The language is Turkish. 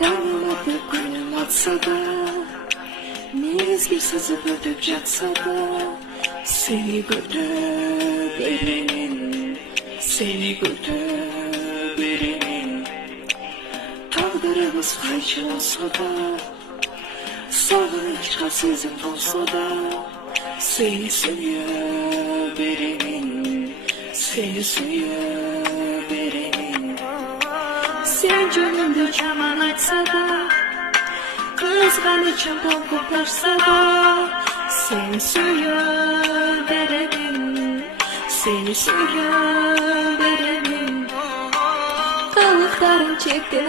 Darılmadı gönlüm atsa da, mezgil sızıp ötüp жатsa da, seni göremenin, seni göremenin. Tağdırımız kayçı olsa da, sağlıkça sizin olsa da, seni severim, seni severim. Sen gönlümde çaman açsa da, kızganı çamdan koparsa da, seni severim, seni severim. Kalıklarım çekti.